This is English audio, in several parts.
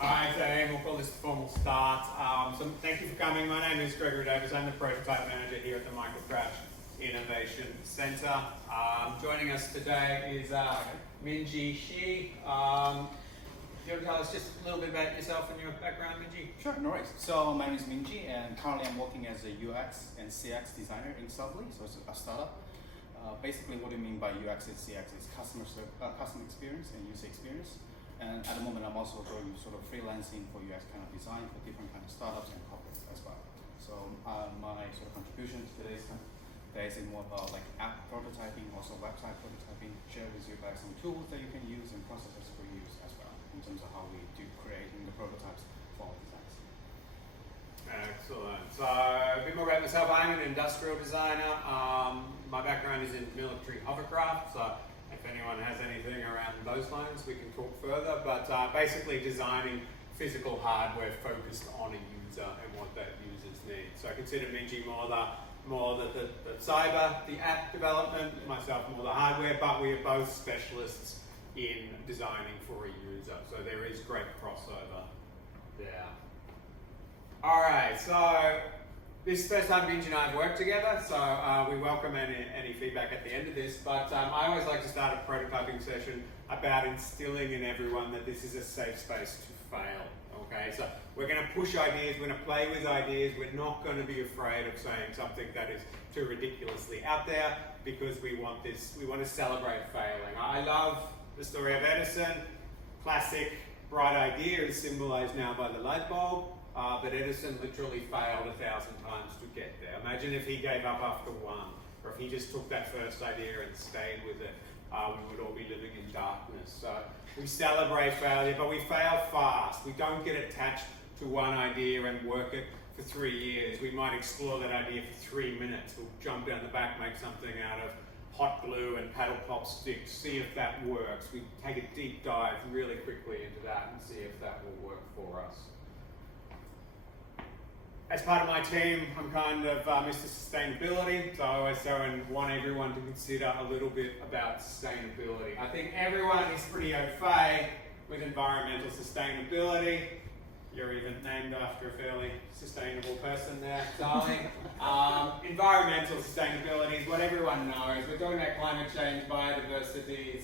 Alright, so we'll call this the formal start. So thank you for coming. My name is Gregory Davis. I'm the Prototype Manager here at the Michael Crash Innovation Centre. Joining us today is Minji Shi. Do you want to tell us just a little bit about yourself and your background, Minji? Sure, no worries. So my name is Minji, and currently I'm working as a UX and CX designer in Subly, so it's a startup. Basically, what do you mean by UX and CX is customer experience and user experience. And at the moment, I'm also doing sort of freelancing for UX kind of design for different kind of startups and corporates as well. So my sort of contribution to today's is more about like app prototyping, also website prototyping, share with you guys some tools that you can use and processes for use as well in terms of how we do creating the prototypes for our designs. Excellent. So a bit more about myself. I'm an industrial designer. My background is in military hovercraft. So if anyone has anything around those lines, we can talk further. But basically designing physical hardware focused on a user and what that users need. So I consider Minji more the cyber, the app development, myself more the hardware, but we are both specialists in designing for a user. So there is great crossover there. All right, so this is the first time Minji and I have worked together, so we welcome any feedback at the end of this, but I always like to start a prototyping session about instilling in everyone that this is a safe space to fail, okay? So we're gonna push ideas, we're gonna play with ideas, we're not gonna be afraid of saying something that is too ridiculously out there because we want to celebrate failing. I love the story of Edison. Classic bright idea is symbolized now by the light bulb. But Edison literally failed 1,000 times to get there. Imagine if he gave up after one, or if he just took that first idea and stayed with it, we would all be living in darkness. So we celebrate failure, but we fail fast. We don't get attached to one idea and work it for 3 years. We might explore that idea for 3 minutes. We'll jump down the back, make something out of hot glue and paddle pop sticks, see if that works. We take a deep dive really quickly into that and see if that will work for us. As part of my team, I'm kind of Mr. Sustainability, so I always want everyone to consider a little bit about sustainability. I think everyone is pretty au fait with environmental sustainability. You're even named after a fairly sustainable person there, darling. Environmental sustainability is what everyone knows. We're talking about climate change, biodiversity,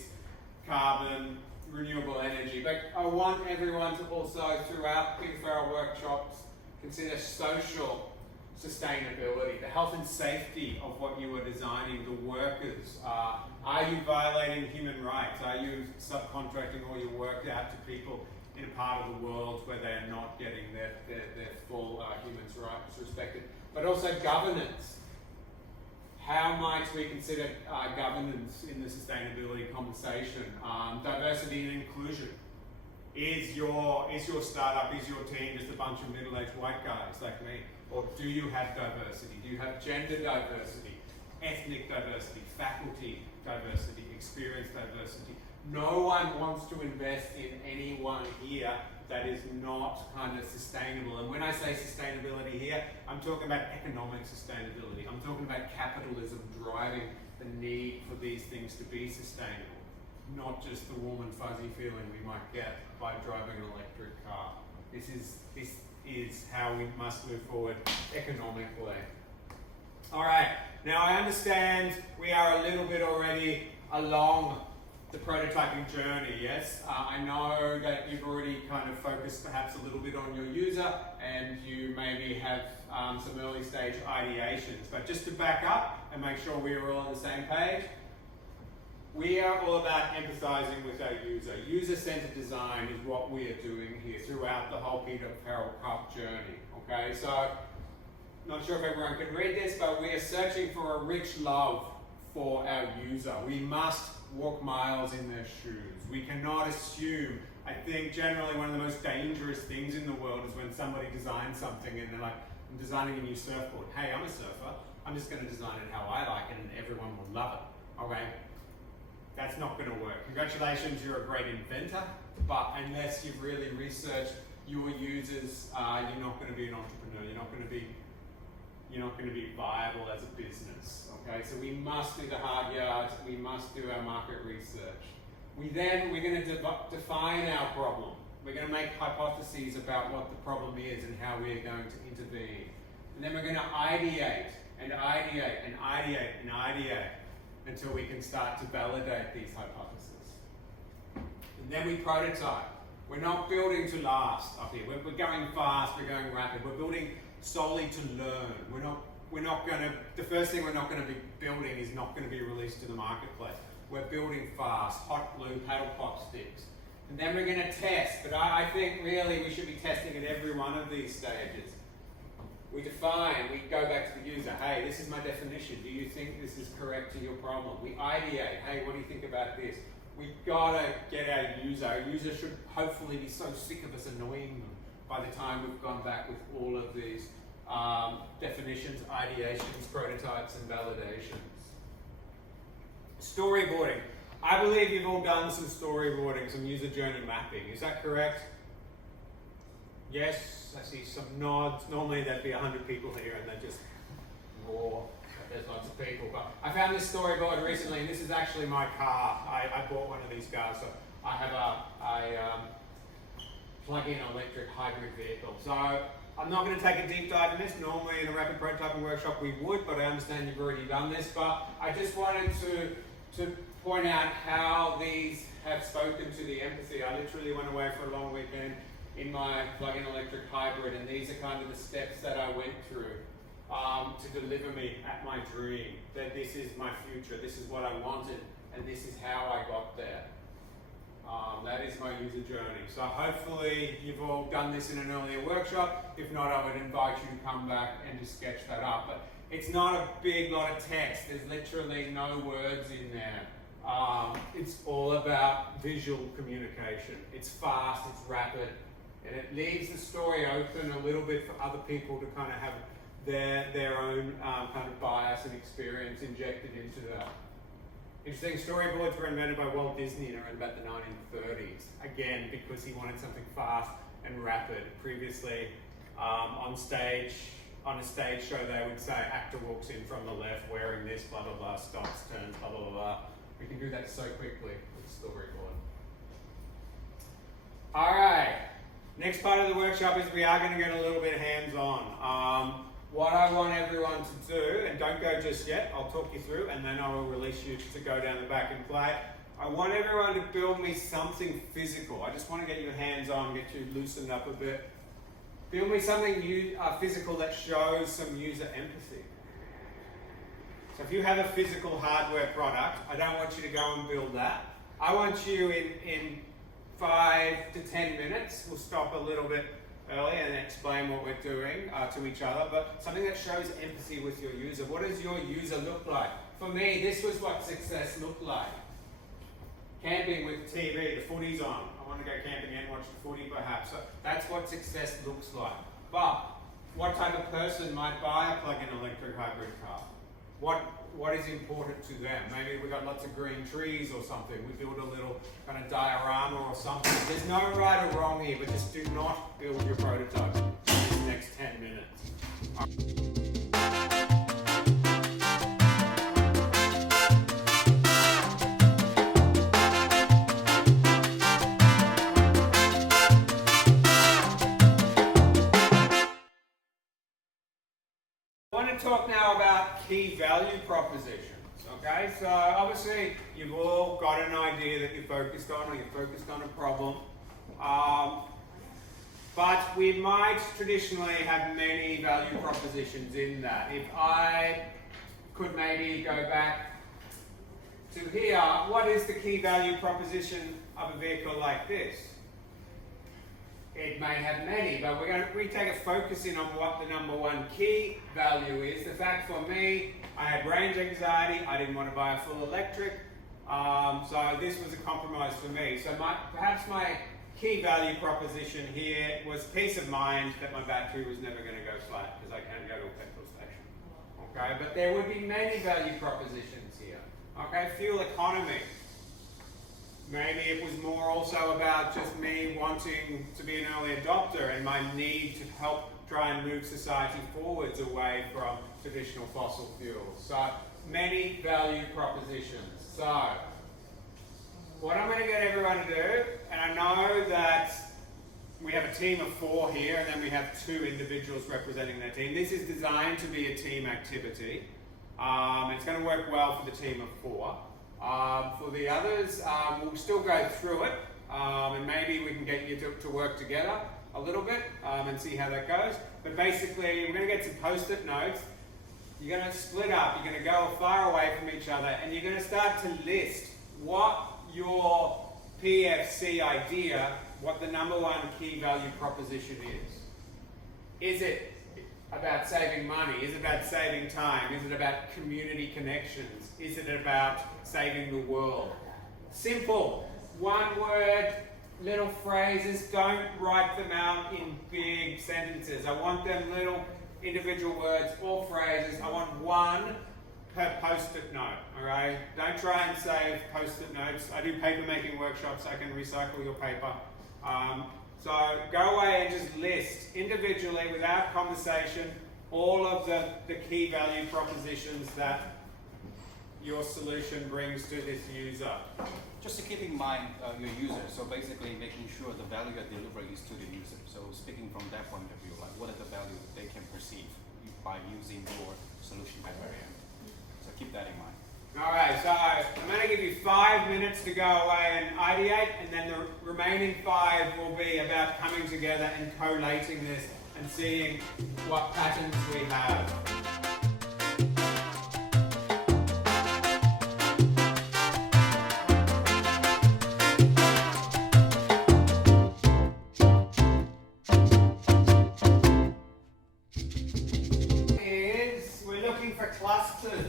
carbon, renewable energy, but I want everyone to also, throughout our workshops, consider social sustainability, the health and safety of what you are designing, the workers. Are you violating human rights? Are you subcontracting all your work out to people in a part of the world where they are not getting their full human rights respected? But also governance. How might we consider governance in the sustainability conversation? Diversity and inclusion. Is your startup, is your team just a bunch of middle-aged white guys like me? Or do you have diversity? Do you have gender diversity, ethnic diversity, faculty diversity, experience diversity? No one wants to invest in anyone here that is not kind of sustainable. And when I say sustainability here, I'm talking about economic sustainability. I'm talking about capitalism driving the need for these things to be sustainable, not just the warm and fuzzy feeling we might get by driving an electric car. This is how we must move forward economically. All right, now I understand we are a little bit already along the prototyping journey, yes? I know that you've already kind of focused perhaps a little bit on your user and you maybe have some early stage ideations, but just to back up and make sure we're all on the same page, we are all about empathizing with our user. User-centered design is what we are doing here throughout the whole Peter Carroll Cup journey, okay? So, not sure if everyone can read this, but we are searching for a rich love for our user. We must walk miles in their shoes. We cannot assume. I think generally one of the most dangerous things in the world is when somebody designs something and they're like, I'm designing a new surfboard. Hey, I'm a surfer. I'm just going to design it how I like it and everyone will love it, okay? That's not going to work. Congratulations, you're a great inventor, but unless you've really researched your users, you're not going to be an entrepreneur. You're not going to be viable as a business. Okay, so we must do the hard yards. We must do our market research. We're going to define our problem. We're going to make hypotheses about what the problem is and how we're going to intervene. And then we're going to ideate and ideate and ideate and ideate until we can start to validate these hypotheses. And then we prototype. We're not building to last up here. We're going fast, we're going rapid. We're building solely to learn. We're not going to, the first thing we're not going to be building is not going to be released to the marketplace. We're building fast, hot glue, paddle pop sticks. And then we're going to test, but I think really we should be testing at every one of these stages. We define, we go back to the user, hey, this is my definition. Do you think this is correct to your problem? We ideate, hey, what do you think about this? We've got to get our user. Our user should hopefully be so sick of us annoying them by the time we've gone back with all of these definitions, ideations, prototypes, and validations. Storyboarding. I believe you've all done some storyboarding, some user journey mapping. Is that correct? Yes, I see some nods. Normally there'd be 100 people here and they're just raw. There's lots of people. But I found this storyboard recently, and this is actually my car. I bought one of these cars, so I have a plug-in electric hybrid vehicle. So I'm not going to take a deep dive in this. Normally in a rapid prototyping workshop we would, but I understand you've already done this. But I just wanted to point out how these have spoken to the empathy. I literally went away for a long weekend in my plug-in electric hybrid, and these are kind of the steps that I went through to deliver me at my dream, that this is my future, this is what I wanted, and this is how I got there. That is my user journey. So hopefully you've all done this in an earlier workshop. If not, I would invite you to come back and to sketch that up. But it's not a big lot of text. There's literally no words in there. It's all about visual communication. It's fast, it's rapid, and it leaves the story open a little bit for other people to kind of have their own kind of bias and experience injected into that. Interesting, storyboards were invented by Walt Disney around about the 1930s. Again, because he wanted something fast and rapid. Previously, on a stage show, they would say, actor walks in from the left wearing this, blah, blah, blah, stops, turns, blah, blah, blah. We can do that so quickly with storyboard. All right, next part of the workshop is we are going to get a little bit hands-on. What I want everyone to do, and don't go just yet, I'll talk you through and then I will release you to go down the back and play. I want everyone to build me something physical. I just want to get you hands-on, get you loosened up a bit. Build me something physical that shows some user empathy. So if you have a physical hardware product, I don't want you to go and build that. I want you in 5 to 10 minutes, we'll stop a little bit early and explain what we're doing to each other, but something that shows empathy with your user. What does your user look like? For me, this was what success looked like. Camping with TV, the footy's on. I want to go camping and watch the footy perhaps. So that's what success looks like. But what type of person might buy a plug-in electric hybrid car? What is important to them? Maybe we've got lots of green trees or something. We build a little kind of diorama or something. There's no right or wrong here, but just do not build your prototype in the next 10 minutes. I want to talk now about key value propositions. Okay, so obviously you've all got an idea that you're focused on, or you're focused on a problem. But we might traditionally have many value propositions in that. If I could maybe go back to here, what is the key value proposition of a vehicle like this? It may have many, but we take a focus in on what the number one key value is. The fact for me, I had range anxiety, I didn't want to buy a full electric, so this was a compromise for me. So perhaps my key value proposition here was peace of mind that my battery was never going to go flat because I can't go to a petrol station. Okay, but there would be many value propositions here. Okay, fuel economy. Maybe it was more also about just me wanting to be an early adopter and my need to help try and move society forwards away from traditional fossil fuels. So many value propositions. So what I'm going to get everyone to do, and I know that we have a team of 4 here, and then we have 2 individuals representing their team. This is designed to be a team activity. It's going to work well for the team of 4. For the others, we'll still go through it, and maybe we can get you to work together a little bit and see how that goes. But basically, we're going to get some post-it notes. You're going to split up. You're going to go far away from each other, and you're going to start to list what your PFC idea, what the number 1 key value proposition is. Is it about saving money? Is it about saving time? Is it about community connections? Is it about saving the world? Simple, 1 word, little phrases. Don't write them out in big sentences. I want them little individual words or phrases. I want 1 per post-it note, alright? Don't try and save post-it notes. I do paper making workshops. I can recycle your paper. So go away and just list individually, without conversation, all of the key value propositions that your solution brings to this user. Just to keep in mind your user, so basically making sure the value I deliver is to the user. So speaking from that point of view, like what are the value they can perceive by using your solution at the very end. So keep that in mind. Alright, so I'm going to give you 5 minutes to go away and ideate, and then the remaining 5 will be about coming together and collating this and seeing what patterns we have. We're looking for clusters.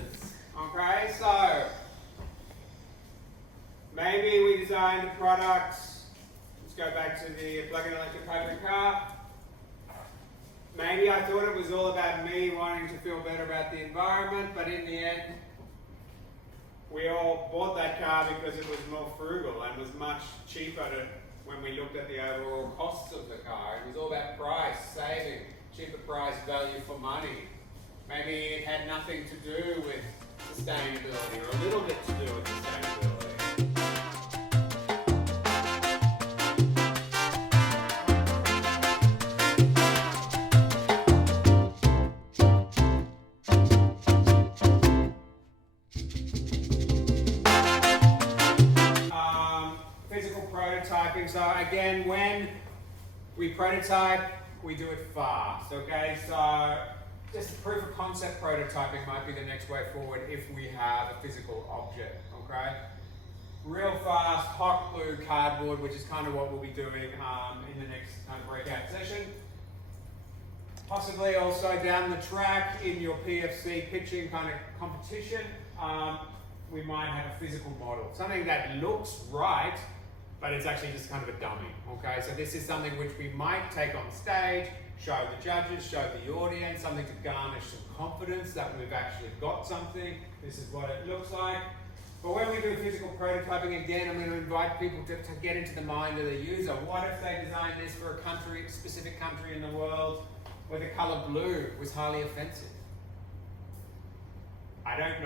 Okay, so maybe we designed a product. Let's go back to the plug-in electric hybrid car. Maybe I thought it was all about me wanting to feel better about the environment, but in the end, we all bought that car because it was more frugal and was much cheaper when we looked at the overall costs of the car. It was all about price, saving, cheaper price, value for money. Maybe it had nothing to do with sustainability, or a little bit to do with sustainability. Physical prototyping. So again, when we prototype, we do it fast, okay? So just proof of concept prototyping might be the next way forward if we have a physical object, okay? Real fast, hot glue cardboard, which is kind of what we'll be doing in the next kind of breakout session. Possibly also down the track in your PFC pitching kind of competition, we might have a physical model. Something that looks right, but it's actually just kind of a dummy, okay? So this is something which we might take on stage, show the judges, show the audience, something to garnish some confidence that we've actually got something. This is what it looks like. But when we do physical prototyping, again, I'm going to invite people to get into the mind of the user. What if they designed this for a specific country in the world where the color blue was highly offensive? I don't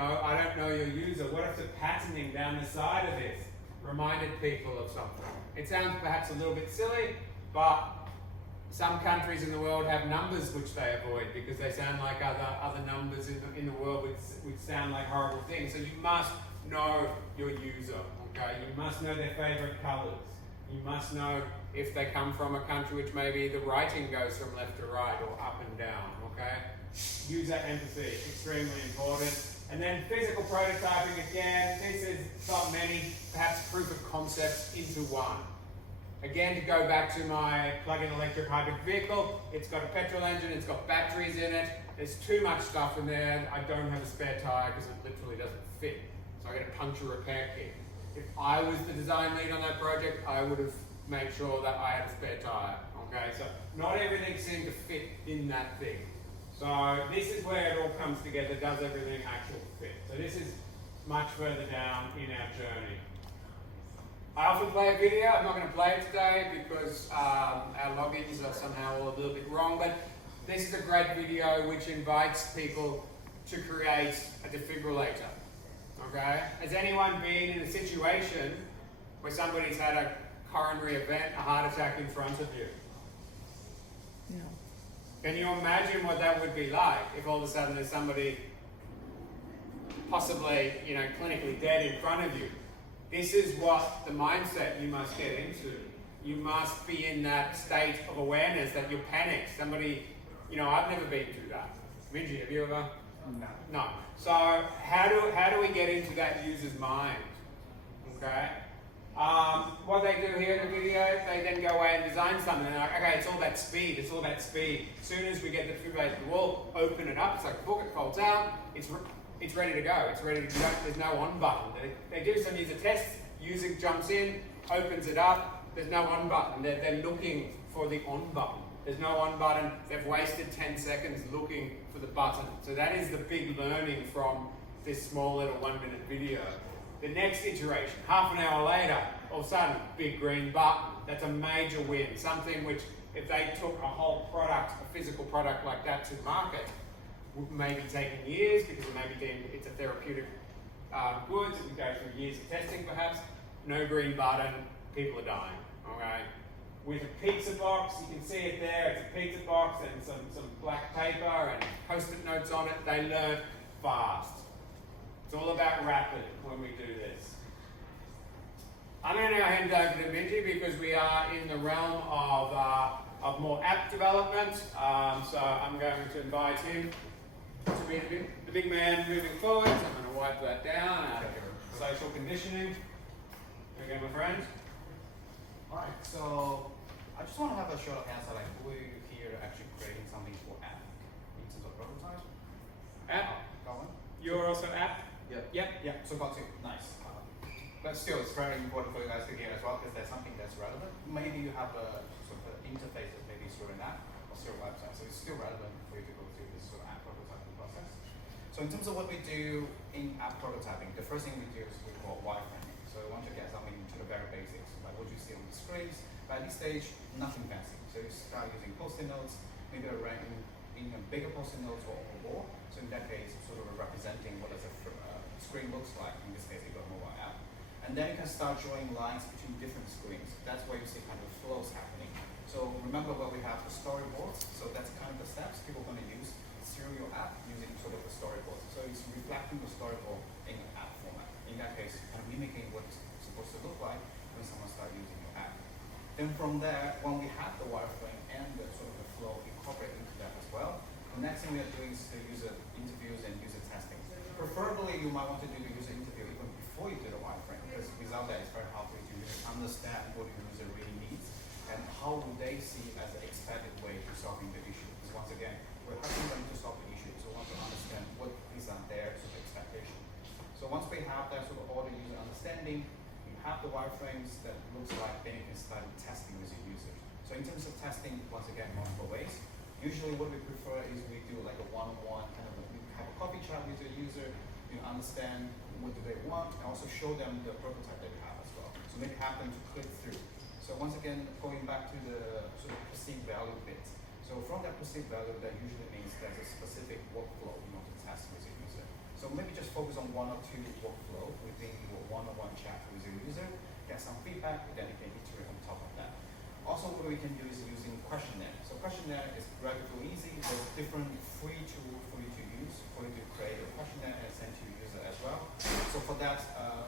know your user. What if the patterning down the side of this reminded people of something? It sounds perhaps a little bit silly, but some countries in the world have numbers which they avoid because they sound like other numbers in the world which sound like horrible things. So you must know your user, okay? You must know their favorite colors. You must know if they come from a country which maybe the writing goes from left to right or up and down, okay? User empathy, extremely important. And then physical prototyping, again, this is not many, perhaps proof of concepts into one. Again, to go back to my plug-in electric hybrid vehicle, it's got a petrol engine, it's got batteries in it, there's too much stuff in there, I don't have a spare tyre because it literally doesn't fit. So I get a puncture repair kit. If I was the design lead on that project, I would have made sure that I had a spare tyre, okay? So not everything seemed to fit in that thing. So this is where it all comes together, does everything actually fit? So this is much further down in our journey. I often play a video. I'm not going to play it today because our logins are somehow all a little bit wrong, but this is a great video which invites people to create a defibrillator, okay? Has anyone been in a situation where somebody's had a coronary event, a heart attack in front of you? No. Can you imagine what that would be like if all of a sudden there's somebody possibly, clinically dead in front of you? This is what the mindset you must get into. You must be in that state of awareness that you're panicked. Somebody, I've never been through that. Minji, have you ever? No. No. So how do we get into that user's mind? Okay. What they do here in the video, they then go away and design something. They're like, okay, it's all that speed. It's all that speed. As soon as we get the defibrillator to the wall, open it up. It's like a book. It folds out. It's ready to go. It's ready to go. There's no on button. They do some user tests. User jumps in, opens it up. There's no on button. They're looking for the on button. There's no on button. They've wasted 10 seconds looking for the button. So that is the big learning from this small little 1-minute video. The next iteration, half an hour later, all of a sudden, big green button. That's a major win. Something which, if they took a whole product, a physical product like that to market, would maybe take years because it may be deemed it's a therapeutic goods. It would go through years of testing perhaps. No green button, people are dying. Okay. With a pizza box, you can see it there. It's a pizza box and some black paper and post-it notes on it. They learn fast. It's all about rapid when we do this. I'm going to now hand over to Minji because we are in the realm of more app development. So I'm going to invite him to be the big man moving forward. So I'm going to wipe that down out of social conditioning. There we go, my friend. Alright, so I just want to have a show of hands like who are you here actually creating something for app in terms of prototype? App? Go on. You're also app? Yep. Yep. Yeah, so got to. Nice. But still, it's very important for you guys to hear as well because there's something that's relevant. Maybe you have a sort of interface that maybe through an app or through a website, so it's still relevant for you to go through this sort of app prototyping process. So in terms of what we do in app prototyping, the first thing we do is we call wireframing. So we want to get something to the very basics, like what you see on the screens. But at this stage, nothing fancy. So you start using post-it notes, maybe arranging in a bigger post-it notes or on a wall. So in that case, sort of representing what does a screen looks like. In this case, you got a mobile app. And then you can start drawing lines between different screens. That's where you see kind of flows happening. So remember where we have the storyboards. So that's kind of the steps people are going to use through your app using sort of the storyboards. So it's reflecting the storyboard in an app format. In that case, kind of mimicking what it's supposed to look like when someone starts using your app. Then from there, when we have the wireframe and the sort of the flow incorporated into that as well, the next thing we are doing is the user interviews and user testing. Preferably, you might want to do the user interview even before you do the wireframe, because without that, it's very hard for you to really understand what your user really needs and how would they see as an expected way to solving the issue. Because once again, we're helping them to solve the issue, so we want to understand what is on their sort of expectation. So once we have that sort of all the user understanding, you have the wireframes that looks like, then you can start testing with your users. So in terms of testing, once again, multiple ways. Usually what we prefer is we do like a one-on-one kind of have a coffee chat with the user, you understand what do they want, and also show them the prototype that you have as well. So maybe have them to click through. So once again, going back to the sort of perceived value bit. So from that perceived value, that usually means there's a specific workflow you want to test with your user. So maybe just focus on one or two workflow within your one-on-one chat with your user, get some feedback, then you can iterate on top of that. Also, what we can do is using questionnaire. So questionnaire is relatively easy. There's different free tools for you to use for you to create a questionnaire and send to your user as well. So for that,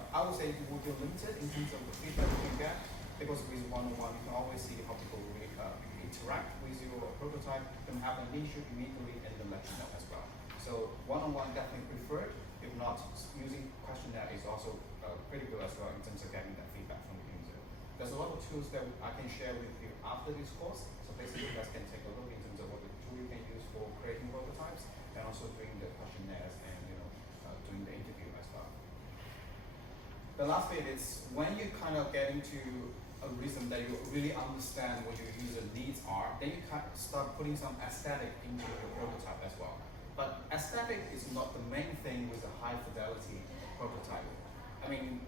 I would say it would be limited in terms of the feedback you can get, because with one-on-one, you can always see how people really interact with your prototype, then have an issue immediately and then let you know as well. So one-on-one definitely preferred. If not, using questionnaire is also pretty good as well in terms of getting that feedback from the user. There's a lot of tools that I can share with you after this course. So basically, you guys can take a look in terms of what the tool you can use for creating prototypes and also doing the questionnaires and doing the interview as well. The last bit is when you kind of get into a rhythm that you really understand what your user needs are, then you can start putting some aesthetic into your prototype as well. But aesthetic is not the main thing with a high fidelity prototype. I mean,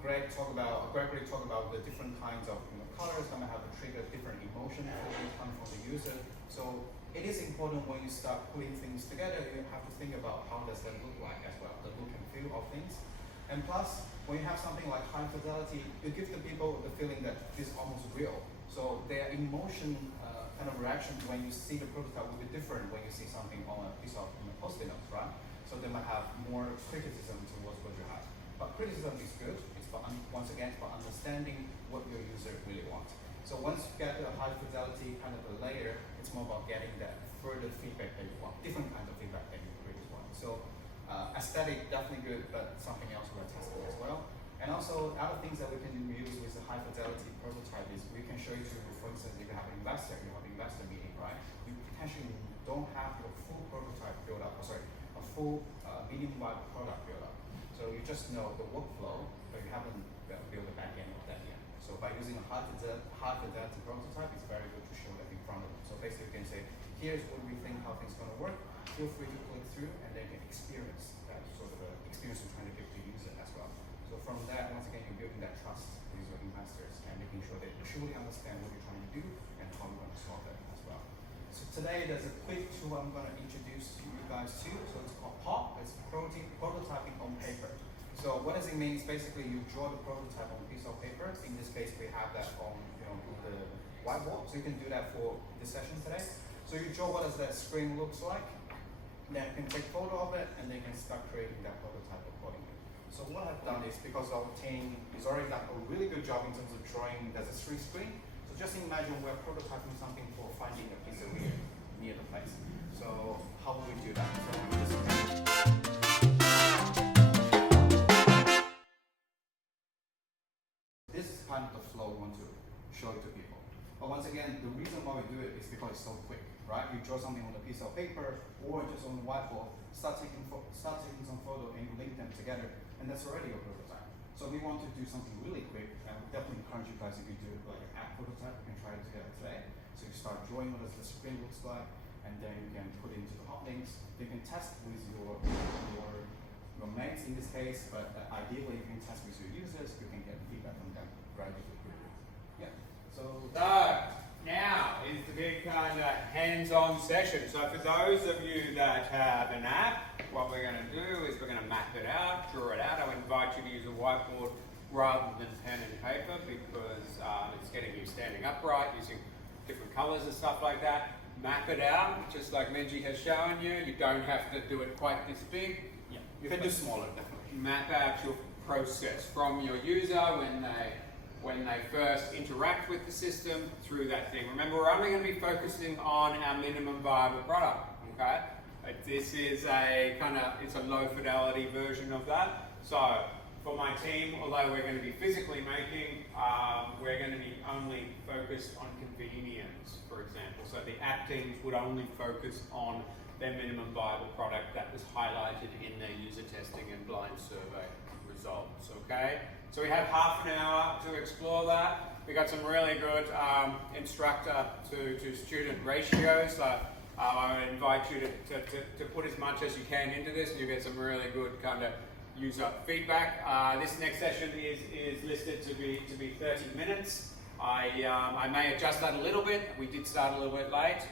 Gregory talked about the different kinds of colors that might have to trigger different emotion coming from the user. So it is important when you start putting things together, you have to think about how does that look like as well, the look and feel of things. And plus, when you have something like high fidelity, you give the people the feeling that this is almost real. So their emotion kind of reaction when you see the prototype will be different when you see something on a piece of post-it notes, right? So they might have more criticism towards what you have. But criticism is good. It's for once again for understanding what your user really wants. So once you get the high fidelity kind of a layer, it's more about getting that further feedback that you want, different kinds of feedback that you really want. So aesthetic definitely good, but something else we're testing as well. And also other things that we can use with the high fidelity prototype is we can show you to, for instance, if you have an investor, you have an investor meeting, right? You potentially don't have your full prototype built up, a full medium-wide product built up. So you just know the workflow, but you haven't built the back end of that yet. So by using a high fidelity prototype, it's very good to show that in front of them. So basically you can say, here's what we think how things are going to work. Feel free to click through and then you can experience that sort of experience we're trying to give to the user as well. So from that, once again, you're building that trust with your investors and making sure they truly understand what you're trying to do and how you're going to solve that as well. So today, there's a quick tool I'm going to introduce you guys to. So it's called POP. It's prototyping on paper. So what does it mean? It's basically you draw the prototype on a piece of paper. In this case, we have that on the whiteboard. So you can do that for this session today. So you draw what does that screen looks like. Then you can take a photo of it and then you can start creating that prototype accordingly. So what I've done is, because our team is already done a really good job in terms of drawing, there's a 3 screen. So just imagine we're prototyping something for finding a pizzeria near the place. So how will we do that? So this is kind of the flow we want to show it to people. But once again, the reason why we do it is because it's so quick, right? You draw something on a piece of paper or just on the whiteboard, start taking some photo and you link them together, and that's already a prototype. So we want to do something really quick, and we definitely encourage you guys, if you do like an app prototype, you can try it together today. So you start drawing what the screen looks like, and then you can put it into the hot links. You can test with your mates in this case, but ideally you can test with your users. You can get feedback from them relatively quickly. Yeah. So now is the big kind of hands-on session. So for those of you that have an app, what we're going to do is we're going to map it out, draw it out. I would invite you to use a whiteboard rather than pen and paper because it's getting you standing upright, using different colors and stuff like that. Map it out, just like Minji has shown you. You don't have to do it quite this big. yeah, you can do smaller, definitely. Map out your process from your user when they first interact with the system through that thing. Remember, we're only going to be focusing on our minimum viable product, okay? This is it's a low fidelity version of that. So for my team, although we're going to be physically making, we're going to be only focused on convenience, for example. So the app teams would only focus on their minimum viable product that was highlighted in their user testing and blind survey results, okay? So we have half an hour to explore that. We got some really good instructor to student ratios. So I would invite you to put as much as you can into this, and you get some really good kind of user feedback. This next session is listed to be 30 minutes. I may adjust that a little bit. We did start a little bit late,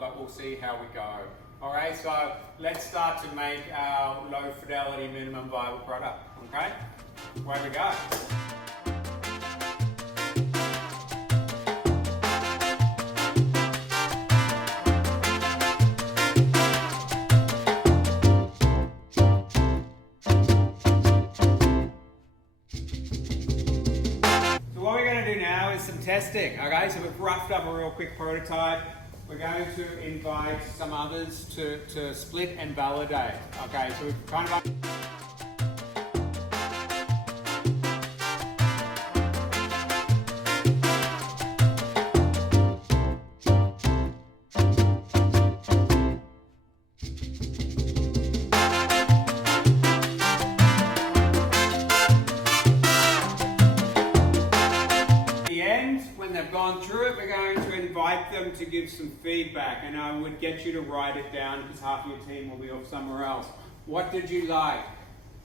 but we'll see how we go. All right, so let's start to make our low fidelity minimum viable product, okay? Where we go. So what we're going to do now is some testing, okay? So we've roughed up a real quick prototype. We're going to invite some others to split and validate, okay? So we've kind of... Gone through it, we're going to invite them to give some feedback, and I would get you to write it down because half your team will be off somewhere else. What did you like?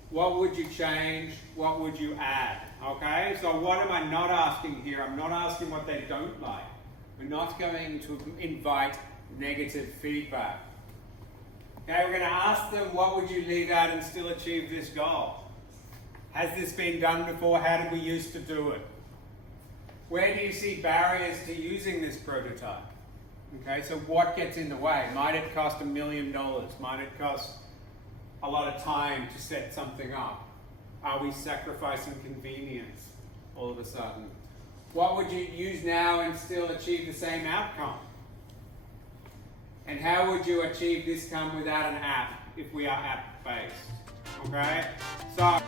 What would you change? What would you add? Okay, so what am I not asking here? I'm not asking what they don't like. We're not going to invite negative feedback. Okay, we're going to ask them, what would you leave out and still achieve this goal? Has this been done before? How did we used to do it? Where do you see barriers to using this prototype? Okay, so what gets in the way? Might it cost $1 million? Might it cost a lot of time to set something up? Are we sacrificing convenience all of a sudden? What would you use now and still achieve the same outcome? And how would you achieve this outcome without an app if we are app-based? Okay, so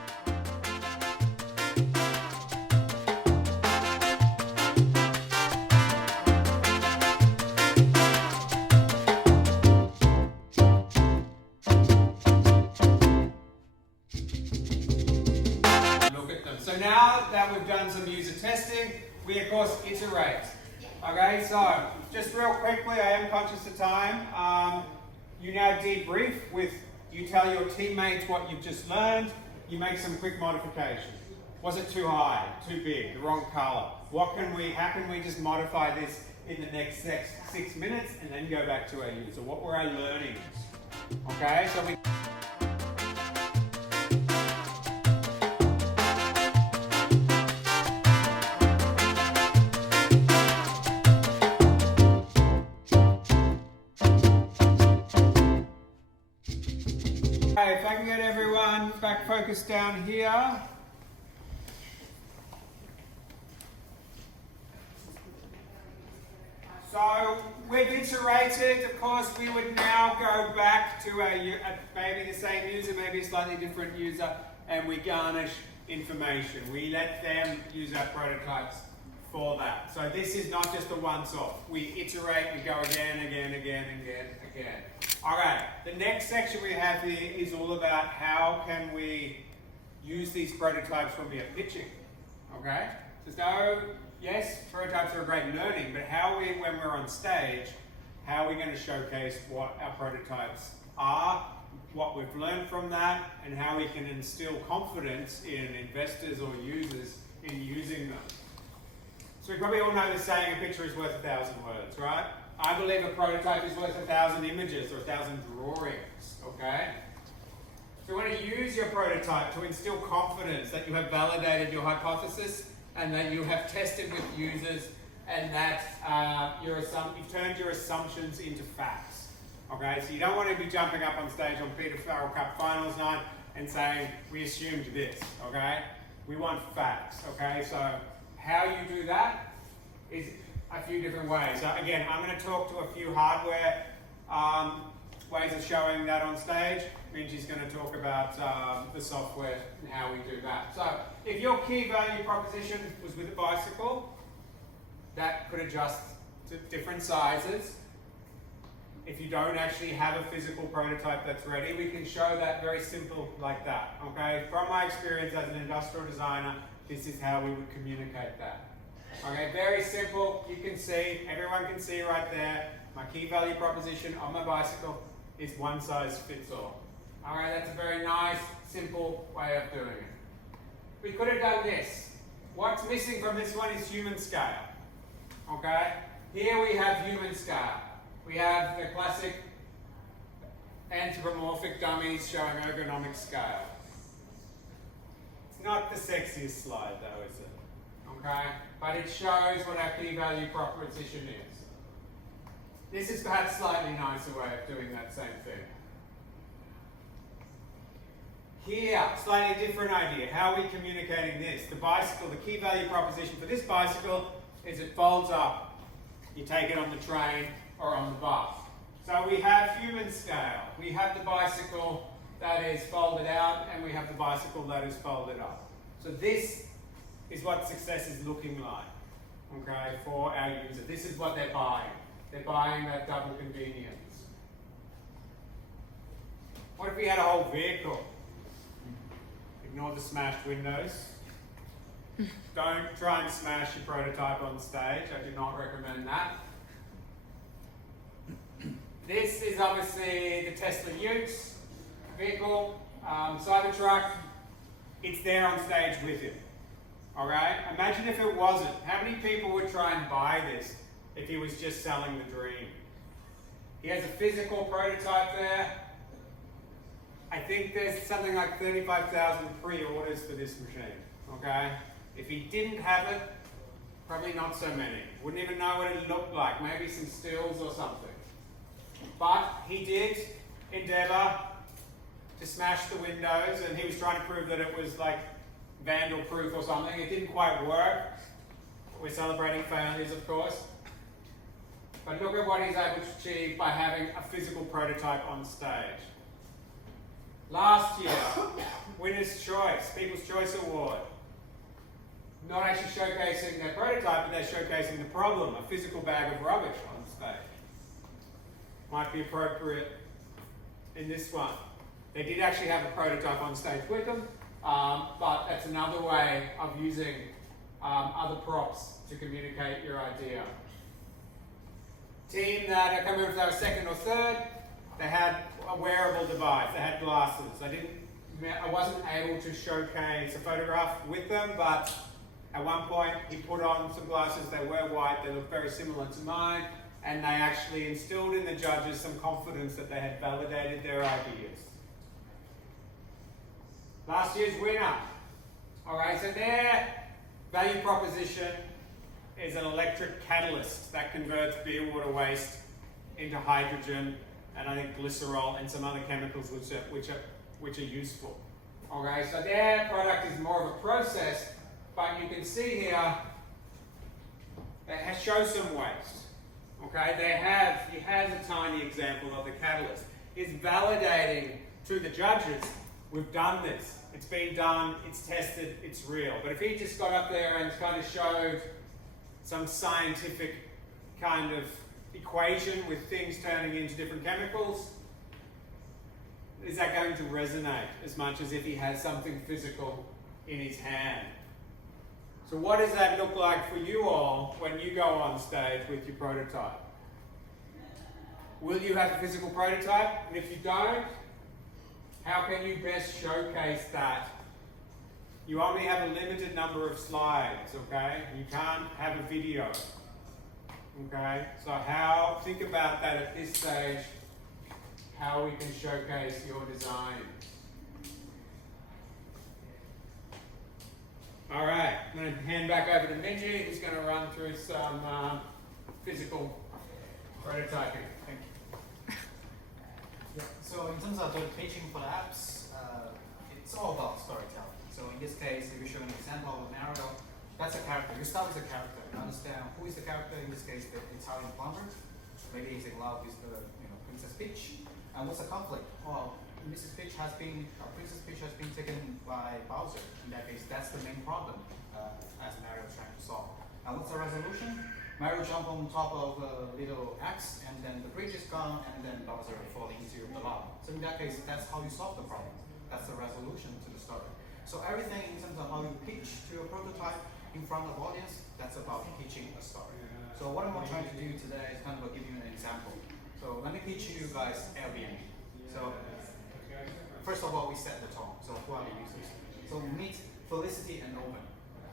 So now that we've done some user testing, we of course iterate. Okay, so just real quickly, I am conscious of time. You now debrief with, you tell your teammates what you've just learned, you make some quick modifications. Was it too high, too big, the wrong color? How can we just modify this in the next 6 minutes and then go back to our user? What were our learnings? Okay, so we if I can get everyone back focused down here. So we've iterated, of course we would now go back to maybe the same user, maybe a slightly different user, and we garnish information. We let them use our prototypes for that. So this is not just a once-off. We iterate, we go again. Alright, the next section we have here is all about how can we use these prototypes when we are pitching. Okay? So yes, prototypes are a great learning, but when we're on stage, how are we going to showcase what our prototypes are, what we've learned from that, and how we can instill confidence in investors or users in using them. So we probably all know the saying, a picture is worth 1,000 words, right? I believe a prototype is worth 1,000 images or 1,000 drawings, okay? So you want to use your prototype to instill confidence that you have validated your hypothesis and that you have tested with users and that you've turned your assumptions into facts, okay? So you don't want to be jumping up on stage on Peter Farrell Cup Finals night and saying, we assumed this, okay? We want facts, okay? So how you do that is a few different ways. So again, I'm going to talk to a few hardware ways of showing that on stage. Minji's going to talk about the software and how we do that. So if your key value proposition was with a bicycle, that could adjust to different sizes. If you don't actually have a physical prototype that's ready, we can show that very simple like that. Okay? From my experience as an industrial designer, this is how we would communicate that. Okay, very simple. You can see, everyone can see right there, my key value proposition on my bicycle is one size fits all. Alright, that's a very nice, simple way of doing it. We could have done this. What's missing from this one is human scale. Okay, here we have human scale. We have the classic anthropomorphic dummies showing ergonomic scale. It's not the sexiest slide though, is it? Okay, but it shows what our key value proposition is. This is perhaps a slightly nicer way of doing that same thing. Here, slightly different idea. How are we communicating this? The bicycle, the key value proposition for this bicycle is it folds up. You take it on the train or on the bus. So we have human scale. We have the bicycle that is folded out and we have the bicycle that is folded up. So this is what success is looking like, okay, for our user. This is what they're buying. They're buying that double convenience. What if we had a whole vehicle? Ignore the smashed windows. Don't try and smash your prototype on stage. I do not recommend that. This is obviously the Tesla Utes vehicle, Cybertruck. It's there on stage with him. Alright? Imagine if it wasn't. How many people would try and buy this if he was just selling the dream? He has a physical prototype there. I think there's something like 35,000 pre-orders for this machine. Okay? If he didn't have it, Probably not so many. Wouldn't even know what it looked like. Maybe some stills or something. But he did endeavour to smash the windows, and he was trying to prove that it was like vandal proof or something. It didn't quite work. We're celebrating failures, of course. But look at what he's able to achieve by having a physical prototype on stage. Last year, Winner's Choice, People's Choice Award. Not actually showcasing their prototype, but they're showcasing the problem, a physical bag of rubbish on stage. Might be appropriate in this one. They did actually have a prototype on stage with them, but that's another way of using other props to communicate your idea. Team that, I can't remember if they were second or third, they had a wearable device, they had glasses. I wasn't able to showcase a photograph with them, but at one point he put on some glasses, they were white, they looked very similar to mine, and they actually instilled in the judges some confidence that they had validated their ideas. Last year's winner. Alright, so their value proposition is an electric catalyst that converts beer water waste into hydrogen and I think glycerol and some other chemicals which are useful. Okay, so their product is more of a process, but you can see here it shows some waste. Okay, he has a tiny example of the catalyst. It's validating to the judges, we've done this, it's been done, it's tested, it's real. But if he just got up there and kind of showed some scientific kind of equation with things turning into different chemicals, is that going to resonate as much as if he has something physical in his hand? So what does that look like for you all when you go on stage with your prototype? Will you have a physical prototype? And if you don't, how can you best showcase that? You only have a limited number of slides, okay? You can't have a video, okay? So think about that at this stage, how we can showcase your design. All right, I'm going to hand back over to Minji, who's going to run through some physical prototyping. Thank you. Yeah. So in terms of the pitching for the apps, it's all about storytelling. So in this case, if you show an example of Mario, that's a character. You start with a character. You understand who is the character. In this case, the Italian plumber. Maybe he's in love with the Princess Peach. And what's the conflict? Well, Princess Peach has been taken by Bowser. In that case, that's the main problem as Mario is trying to solve. And what's the resolution? Mario jump on top of a little axe, and then the bridge is gone, and then Bowser falling into the lava. So in that case, that's how you solve the problem. That's the resolution to the story. So everything in terms of how you pitch to a prototype in front of audience, that's about pitching a story. So what I'm trying to do today is kind of give you an example. So let me pitch you guys Airbnb. So first of all, we set the tone. So who are the users? So meet Felicity and Owen.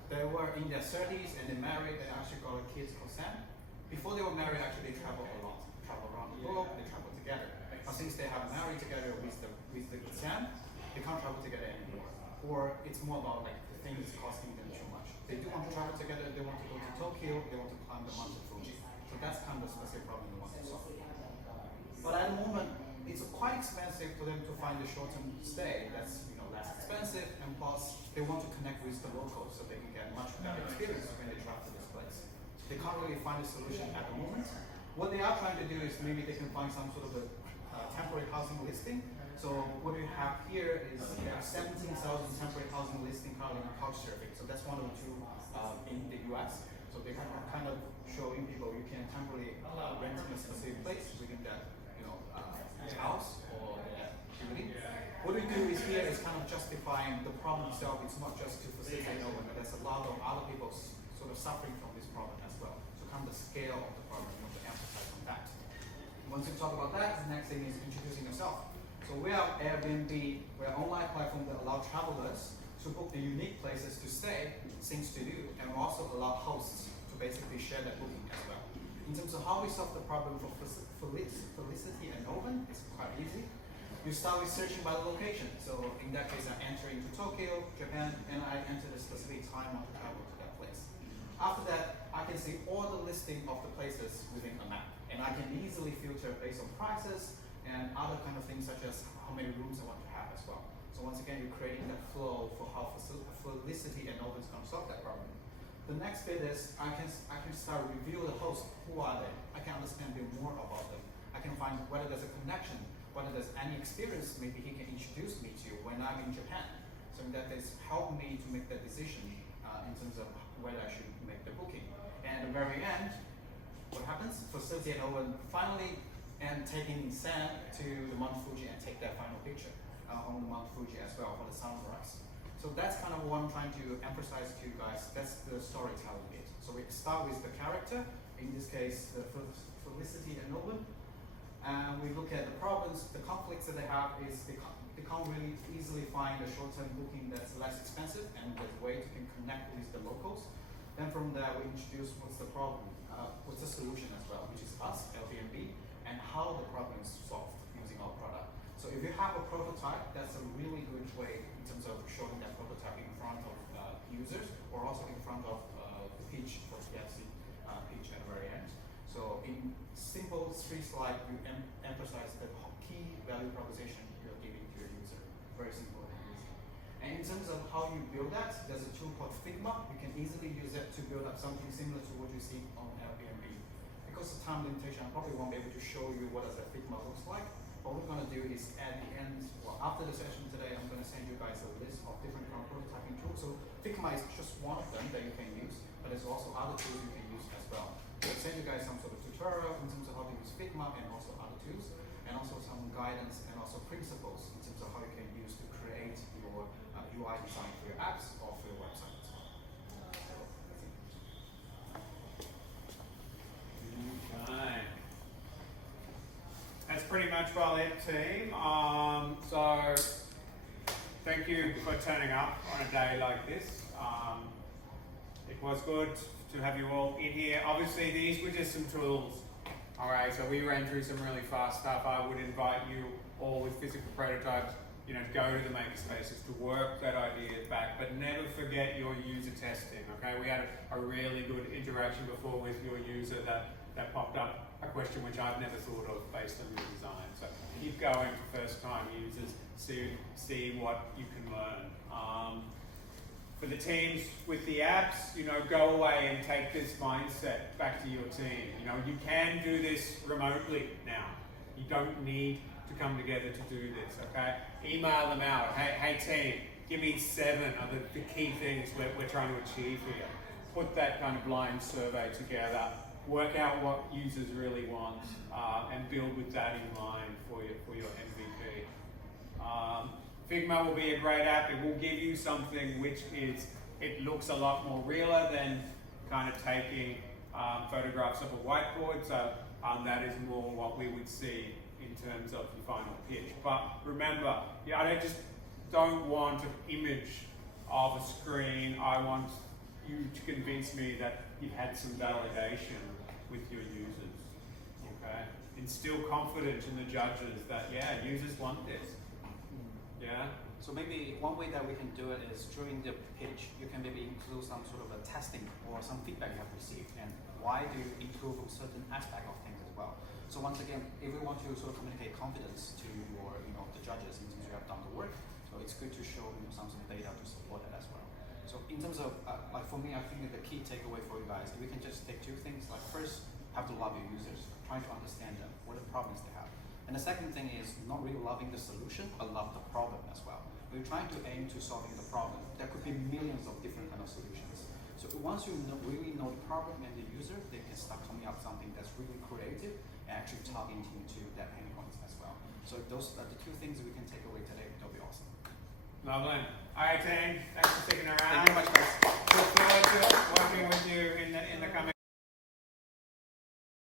They were in their 30s and they married. They actually got a kid called Sam. Before they were married, actually they traveled a lot. Travel around the globe. They travel together. But since they have married together with Sam, they can't travel together anymore. Or it's more about like the thing is costing them too much. They do want to travel together. They want to go to Tokyo. They want to climb the Mount Fuji. So that's kind of the specific problem they want to solve. But at the moment, it's quite expensive for them to find a short-term stay that's less expensive, and plus they want to connect with the locals so they can get much better experience when they travel to this place. They can't really find a solution at the moment. What they are trying to do is maybe they can find some sort of a temporary housing listing. So what we have here is there are 17,000 temporary housing listing currently on Couchsurfing. So that's one of the two in the US. So they can kind of showing people you can temporarily rent in a specific place within that house or building. What we do is here is kind of justifying the problem itself. It's not just to facilitate over, but there's a lot of other people sort of suffering from this problem as well. So kind of the scale of the problem, you want to emphasize on that. Once you talk about that, the next thing is introducing yourself. So we are Airbnb, we're an online platform that allows travelers to book the unique places to stay, things to do, and we also allow hosts to basically share their booking as well. In terms of how we solve the problem for Felicity and Owen, it's quite easy. You start with searching by the location. So in that case, I enter into Tokyo, Japan, and I enter the specific time I want to travel to that place. After that, I can see all the listing of the places within a map, and I can easily filter based on prices and other kind of things such as how many rooms I want to have as well. So once again, you're creating that flow for how Felicity and Open is going to solve that problem. The next bit is I can start review the host. Who are they? I can understand a bit more about them. I can find whether there's a connection, whether there's any experience maybe he can introduce me to when I'm in Japan. So that has helped me to make that decision in terms of whether I should make the booking. And at the very end, what happens? Facility and Owen finally and taking Sam to the Mount Fuji and take that final picture on the Mount Fuji as well for the sunrise. So that's kind of what I'm trying to emphasize to you guys. That's the storytelling bit. So we start with the character, in this case, the Felicity and Owen. And we look at the problems, the conflicts that they have is they can't really easily find a short-term booking that's less expensive and there's a way to connect with the locals. Then from there, we introduce what's the problem, what's the solution as well, which is us, Airbnb, and how the problem is solved using our product. So if you have a prototype, that's a really good way in terms of showing that prototype in front of users or also in front of the pitch for PFC pitch at the very end. So in simple 3 slides, you emphasize the key value proposition you're giving to your user. Very simple and easy. And in terms of how you build that, there's a tool called Figma. You can easily use it to build up something similar to what you see on Airbnb. Because of time limitation, I probably won't be able to show you what does that Figma looks like. What we're going to do is at the end, well, after the session today, I'm going to send you guys a list of different kind of prototyping tools. So Figma is just one of them that you can use, but there's also other tools you can use as well. We'll send you guys some sort of tutorial in terms of how to use Figma and also other tools, and also some guidance and also principles in terms of how you can use to create your UI design for your apps or for your website as well. So that's it. Okay. That's pretty much well it, team. So thank you for turning up on a day like this. It was good to have you all in here. Obviously, these were just some tools. All right, so we ran through some really fast stuff. I would invite you all with physical prototypes, to go to the makerspaces to work that idea back, but never forget your user testing. Okay, we had a really good interaction before with your user that popped up a question which I've never thought of based on your design. So keep going for first-time users, see what you can learn. For the teams with the apps, go away and take this mindset back to your team. You can do this remotely now. You don't need to come together to do this, okay? Email them out. Hey team, give me 7 of the key things we're trying to achieve here. Put that kind of blind survey together. Work out what users really want and build with that in mind for your MVP. Figma will be a great app. It will give you something which it looks a lot more realer than kind of taking photographs of a whiteboard. So that is more what we would see in terms of the final pitch. But remember, I just don't want an image of a screen. I want you to convince me that you've had some validation with your users. Okay? Instill confidence in the judges that users want this. Yeah. So maybe one way that we can do it is during the pitch, you can maybe include some sort of a testing or some feedback you have received, and why do you improve on certain aspect of things as well. So once again, if we want to sort of communicate confidence to your, the judges in terms of you have done the work, so it's good to show some data to support that as well. So in terms of, like for me, I think that the key takeaway for you guys, if we can just take 2 things, like first, have to love your users, trying to understand them, what are the problems they have. And the second thing is not really loving the solution, but love the problem as well. We're trying to aim to solving the problem. There could be millions of different kind of solutions. So once you really know the problem and the user, they can start coming up with something that's really creative and actually targeting to that pain points as well. So those are the 2 things we can take away today. That'll be awesome. Lovely. All right, team. Thanks for sticking around. Thank you very much, guys. Look forward to working with you in the coming